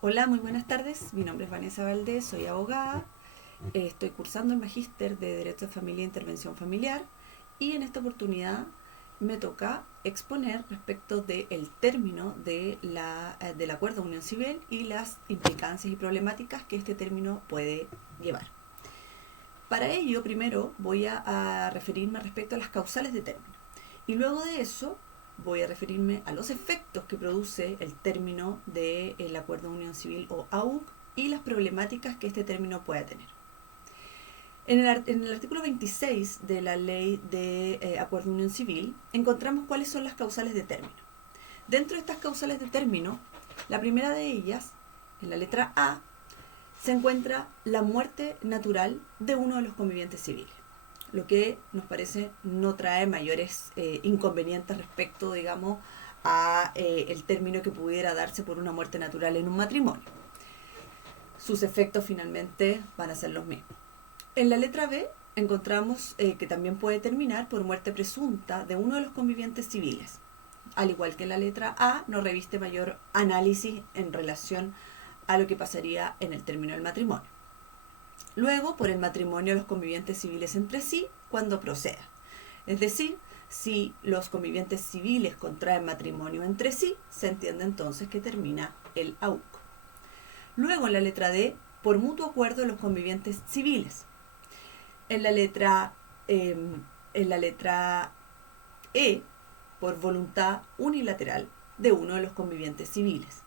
Hola, muy buenas tardes. Mi nombre es Vanessa Valdés, soy abogada. Estoy cursando el magíster de Derecho de Familia e Intervención Familiar y en esta oportunidad me toca exponer respecto del término del acuerdo de unión civil y las implicancias y problemáticas que este término puede llevar. Para ello, primero voy a referirme respecto a las causales de término y luego de eso voy a referirme a los efectos que produce el término del acuerdo de unión civil o AUC y las problemáticas que este término pueda tener. En el artículo 26 de la ley de acuerdo de unión civil encontramos cuáles son las causales de término. Dentro de estas causales de término, la primera de ellas, en la letra A, se encuentra la muerte natural de uno de los convivientes civiles, lo que nos parece no trae mayores inconvenientes respecto, digamos, a el término que pudiera darse por una muerte natural en un matrimonio. Sus efectos finalmente van a ser los mismos. En la letra B encontramos que también puede terminar por muerte presunta de uno de los convivientes civiles. Al igual que en la letra A, no reviste mayor análisis en relación a lo que pasaría en el término del matrimonio. Luego, por el matrimonio de los convivientes civiles entre sí, cuando proceda. Es decir, si los convivientes civiles contraen matrimonio entre sí, se entiende entonces que termina el AUC. Luego, en la letra D, por mutuo acuerdo de los convivientes civiles. En la letra E, por voluntad unilateral de uno de los convivientes civiles.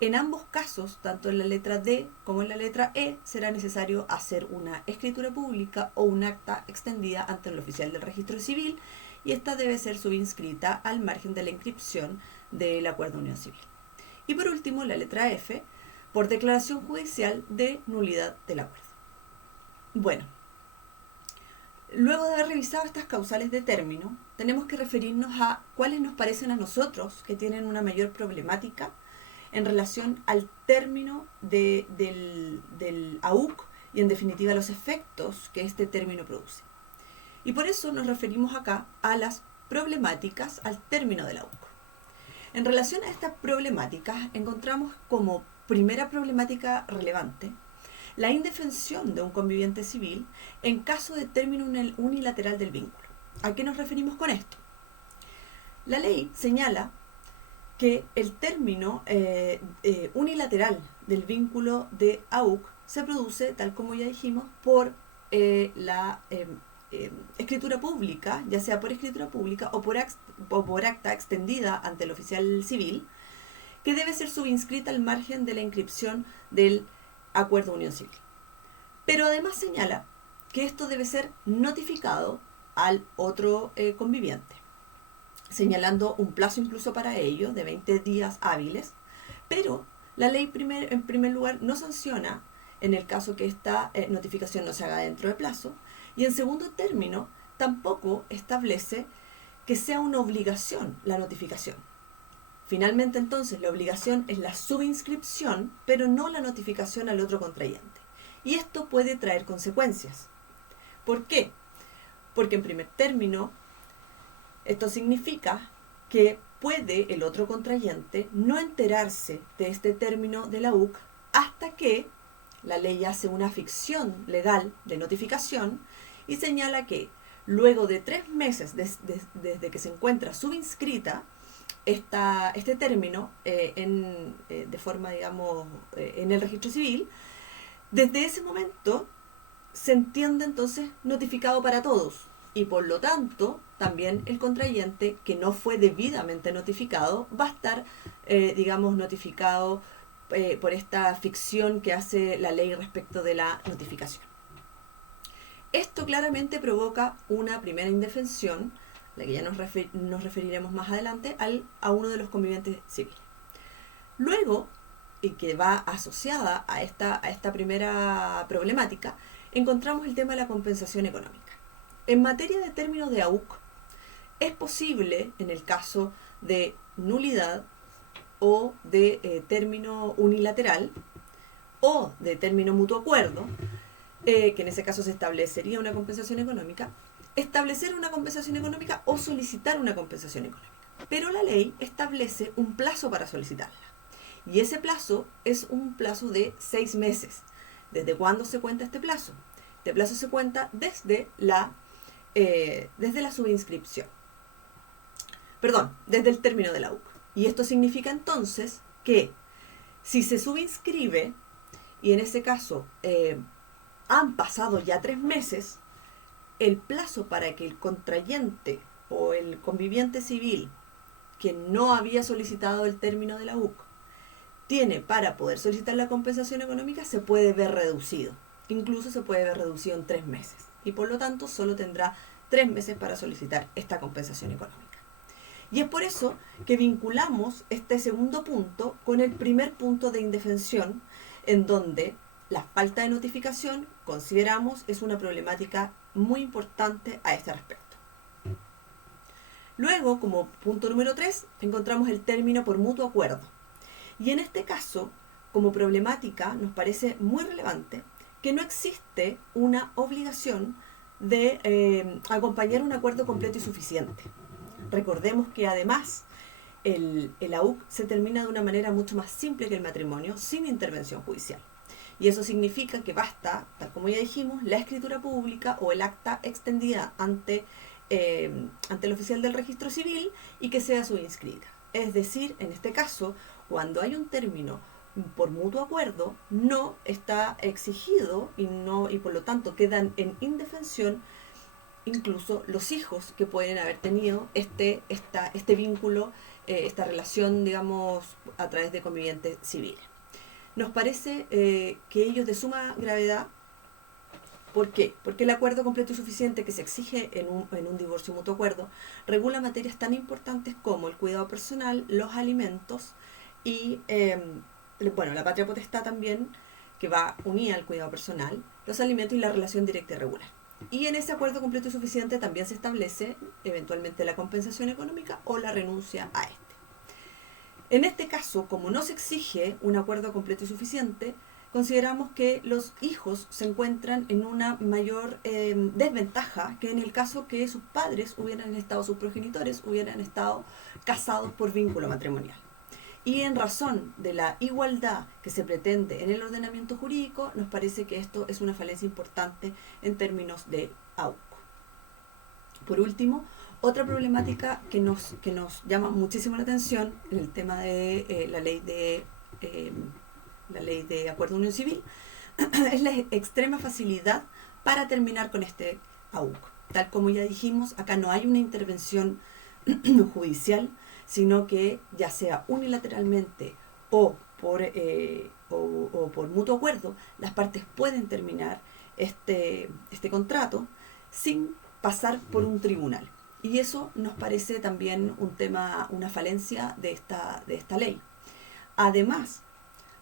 En ambos casos, tanto en la letra D como en la letra E, será necesario hacer una escritura pública o un acta extendida ante el oficial del registro civil y esta debe ser subinscrita al margen de la inscripción del acuerdo de unión civil. Y por último, la letra F, por declaración judicial de nulidad del acuerdo. Bueno, luego de haber revisado estas causales de término, tenemos que referirnos a cuáles nos parecen a nosotros que tienen una mayor problemática en relación al término del AUC y en definitiva los efectos que este término produce. Y por eso nos referimos acá a las problemáticas al término del AUC. En relación a estas problemáticas encontramos como primera problemática relevante la indefensión de un conviviente civil en caso de término unilateral del vínculo. ¿A qué nos referimos con esto? La ley señala que el término unilateral del vínculo de AUC se produce, tal como ya dijimos, por la escritura pública, ya sea por escritura pública o por acta extendida ante el oficial civil, que debe ser subinscrita al margen de la inscripción del acuerdo de unión civil. Pero además señala que esto debe ser notificado al otro conviviente, señalando un plazo incluso para ello de 20 días hábiles, pero la ley en primer lugar no sanciona en el caso que esta notificación no se haga dentro de plazo, y en segundo término tampoco establece que sea una obligación la notificación. Finalmente entonces la obligación es la subinscripción, pero no la notificación al otro contrayente. Y esto puede traer consecuencias. ¿Por qué? Porque en primer término esto significa que puede el otro contrayente no enterarse de este término de la UC hasta que la ley hace una ficción legal de notificación y señala que luego de 3 meses desde que se encuentra subinscrita este término de forma, digamos, en el registro civil, desde ese momento se entiende entonces notificado para todos. Y por lo tanto, también el contrayente que no fue debidamente notificado va a estar, digamos, notificado por esta ficción que hace la ley respecto de la notificación. Esto claramente provoca una primera indefensión, la que ya nos referiremos más adelante, a uno de los convivientes civiles. Luego, y que va asociada a esta primera problemática, encontramos el tema de la compensación económica. En materia de términos de AUC, es posible, en el caso de nulidad o de término unilateral o de término mutuo acuerdo, que en ese caso se establecería una compensación económica, establecer una compensación económica o solicitar una compensación económica. Pero la ley establece un plazo para solicitarla. Y ese plazo es un plazo de 6 meses. ¿Desde cuándo se cuenta este plazo? Este plazo se cuenta desde la subinscripción. Perdón, desde el término de la UC. Y esto significa entonces que si se subinscribe, y en ese caso han pasado ya 3 meses, el plazo para que el contrayente o el conviviente civil que no había solicitado el término de la UC tiene para poder solicitar la compensación económica se puede ver reducido. Incluso se puede ver reducido en 3 meses. Y por lo tanto solo tendrá 3 meses para solicitar esta compensación económica. Y es por eso que vinculamos este segundo punto con el primer punto de indefensión, en donde la falta de notificación, consideramos, es una problemática muy importante a este respecto. Luego, como punto número 3, encontramos el término por mutuo acuerdo. Y en este caso, como problemática, nos parece muy relevante que no existe una obligación de acompañar un acuerdo completo y suficiente. Recordemos que además el AUC se termina de una manera mucho más simple que el matrimonio, sin intervención judicial. Y eso significa que basta, tal como ya dijimos, la escritura pública o el acta extendida ante el oficial del registro civil y que sea subinscrita. Es decir, en este caso, cuando hay un término por mutuo acuerdo, no está exigido y por lo tanto quedan en indefensión incluso los hijos que pueden haber tenido este vínculo, esta relación, digamos, a través de convivientes civiles. Nos parece que ello es de suma gravedad. ¿Por qué? Porque el acuerdo completo y suficiente que se exige en un divorcio mutuo acuerdo regula materias tan importantes como el cuidado personal, los alimentos y, la patria potestad también, que va unida al cuidado personal, los alimentos y la relación directa y regular. Y en ese acuerdo completo y suficiente también se establece eventualmente la compensación económica o la renuncia a este. En este caso, como no se exige un acuerdo completo y suficiente, consideramos que los hijos se encuentran en una mayor desventaja que en el caso que sus padres sus progenitores hubieran estado casados por vínculo matrimonial. Y en razón de la igualdad que se pretende en el ordenamiento jurídico, nos parece que esto es una falencia importante en términos de AUC. Por último, otra problemática que nos llama muchísimo la atención en el tema de la ley de acuerdo de unión civil es la extrema facilidad para terminar con este AUC. Tal como ya dijimos, acá no hay una intervención judicial, sino que ya sea unilateralmente o por mutuo acuerdo, las partes pueden terminar este contrato sin pasar por un tribunal. Y eso nos parece también una falencia de esta ley. Además,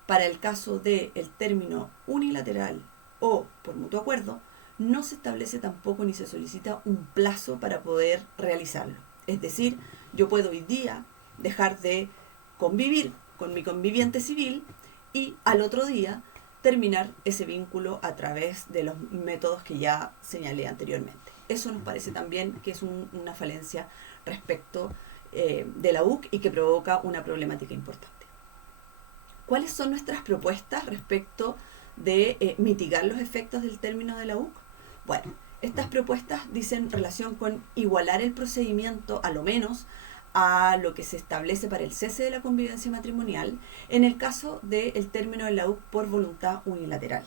para el caso del término unilateral o por mutuo acuerdo, no se establece tampoco ni se solicita un plazo para poder realizarlo. Es decir, yo puedo hoy día dejar de convivir con mi conviviente civil y al otro día terminar ese vínculo a través de los métodos que ya señalé anteriormente. Eso nos parece también que es una falencia respecto de la UC y que provoca una problemática importante. ¿Cuáles son nuestras propuestas respecto de mitigar los efectos del término de la UC? Bueno, estas propuestas dicen relación con igualar el procedimiento, a lo menos, a lo que se establece para el cese de la convivencia matrimonial en el caso del término de la UC por voluntad unilateral,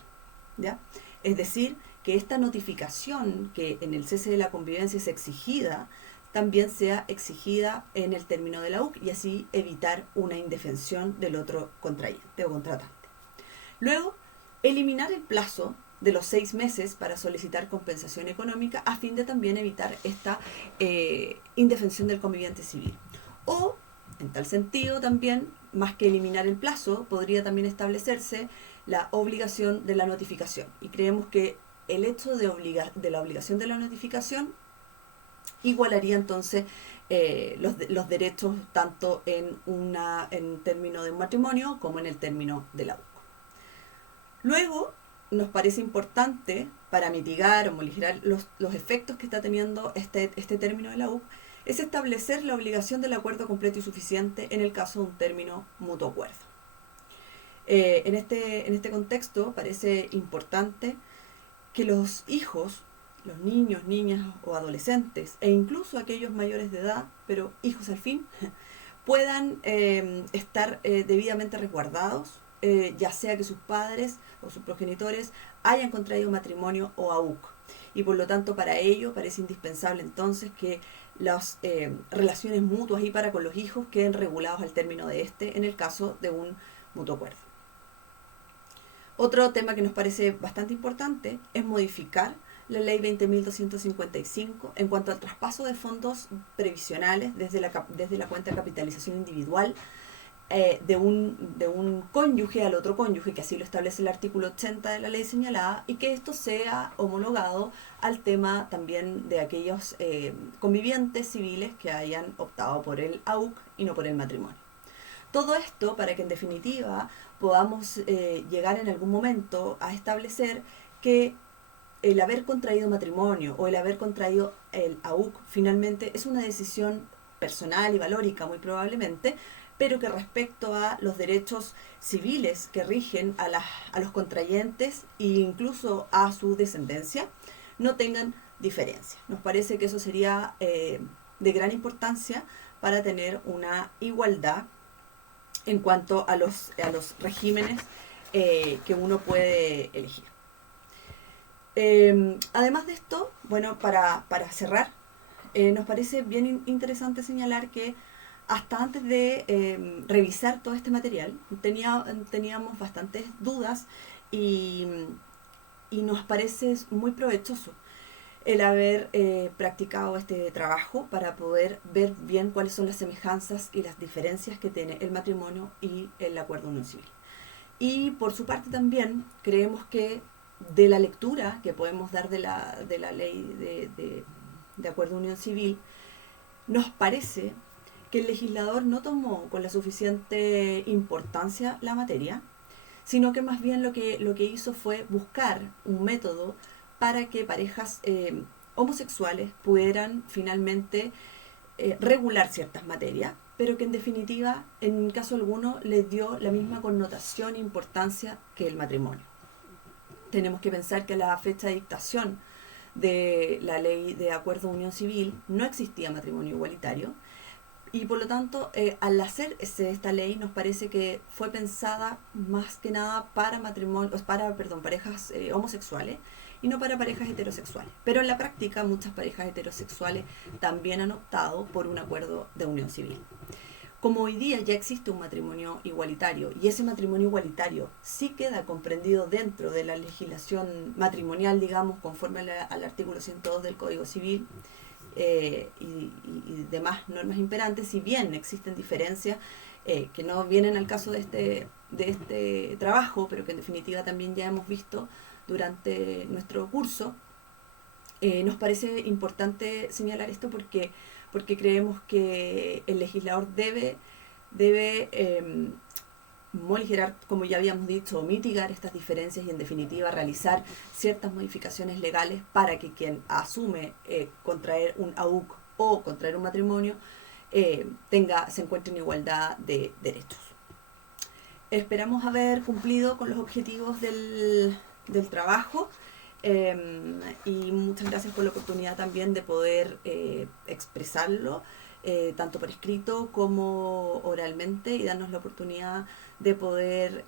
¿ya? Es decir, que esta notificación que en el cese de la convivencia es exigida, también sea exigida en el término de la UC y así evitar una indefensión del otro contrayente o contratante. Luego, eliminar el plazo de los 6 meses para solicitar compensación económica a fin de también evitar esta indefensión del conviviente civil. O, en tal sentido también, más que eliminar el plazo, podría también establecerse la obligación de la notificación. Y creemos que el hecho de la obligación de la notificación igualaría entonces los derechos tanto en término de un matrimonio como en el término de la UC. Luego, nos parece importante para mitigar o morigerar los efectos que está teniendo este término de la UC es establecer la obligación del acuerdo completo y suficiente en el caso de un término mutuo acuerdo. En este contexto parece importante que los hijos, los niños, niñas o adolescentes, e incluso aquellos mayores de edad, pero hijos al fin, puedan estar debidamente resguardados, ya sea que sus padres o sus progenitores hayan contraído matrimonio o AUC. Y por lo tanto, para ello parece indispensable entonces que las relaciones mutuas y para con los hijos queden regulados al término de este, en el caso de un mutuo acuerdo. Otro tema que nos parece bastante importante es modificar la ley 20.255 en cuanto al traspaso de fondos previsionales desde la cuenta de capitalización individual de un cónyuge al otro cónyuge, que así lo establece el artículo 80 de la ley señalada, y que esto sea homologado al tema también de aquellos convivientes civiles que hayan optado por el AUC y no por el matrimonio. Todo esto para que en definitiva podamos llegar en algún momento a establecer que el haber contraído matrimonio o el haber contraído el AUC finalmente es una decisión personal y valórica muy probablemente, pero que respecto a los derechos civiles que rigen a los contrayentes e incluso a su descendencia, no tengan diferencia. Nos parece que eso sería de gran importancia para tener una igualdad en cuanto a los regímenes que uno puede elegir. Además de esto, bueno, para cerrar, nos parece bien interesante señalar que hasta antes de revisar todo este material, teníamos bastantes dudas y nos parece muy provechoso el haber practicado este trabajo para poder ver bien cuáles son las semejanzas y las diferencias que tiene el matrimonio y el acuerdo de unión civil. Y por su parte también creemos que de la lectura que podemos dar de la ley de acuerdo de unión civil, nos parece que el legislador no tomó con la suficiente importancia la materia, sino que más bien lo que hizo fue buscar un método para que parejas homosexuales pudieran finalmente regular ciertas materias, pero que en definitiva, en caso alguno, les dio la misma connotación e importancia que el matrimonio. Tenemos que pensar que a la fecha de dictación de la ley de acuerdo de unión civil no existía matrimonio igualitario, y por lo tanto, al hacer esta ley, nos parece que fue pensada más que nada para parejas homosexuales y no para parejas heterosexuales. Pero en la práctica, muchas parejas heterosexuales también han optado por un acuerdo de unión civil. Como hoy día ya existe un matrimonio igualitario y ese matrimonio igualitario sí queda comprendido dentro de la legislación matrimonial, digamos, conforme al artículo 102 del Código Civil, y demás normas imperantes, si bien existen diferencias que no vienen al caso de este trabajo, pero que en definitiva también ya hemos visto durante nuestro curso, nos parece importante señalar esto porque creemos que el legislador debe morigerar, como ya habíamos dicho, o mitigar estas diferencias y en definitiva realizar ciertas modificaciones legales para que quien asume contraer un AUC o contraer un matrimonio se encuentre en igualdad de derechos. Esperamos haber cumplido con los objetivos del trabajo y muchas gracias por la oportunidad también de poder expresarlo tanto por escrito como oralmente y darnos la oportunidad de poder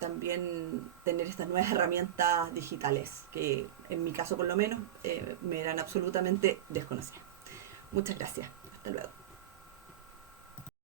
también tener estas nuevas herramientas digitales que en mi caso por lo menos me eran absolutamente desconocidas. Muchas gracias. Hasta luego.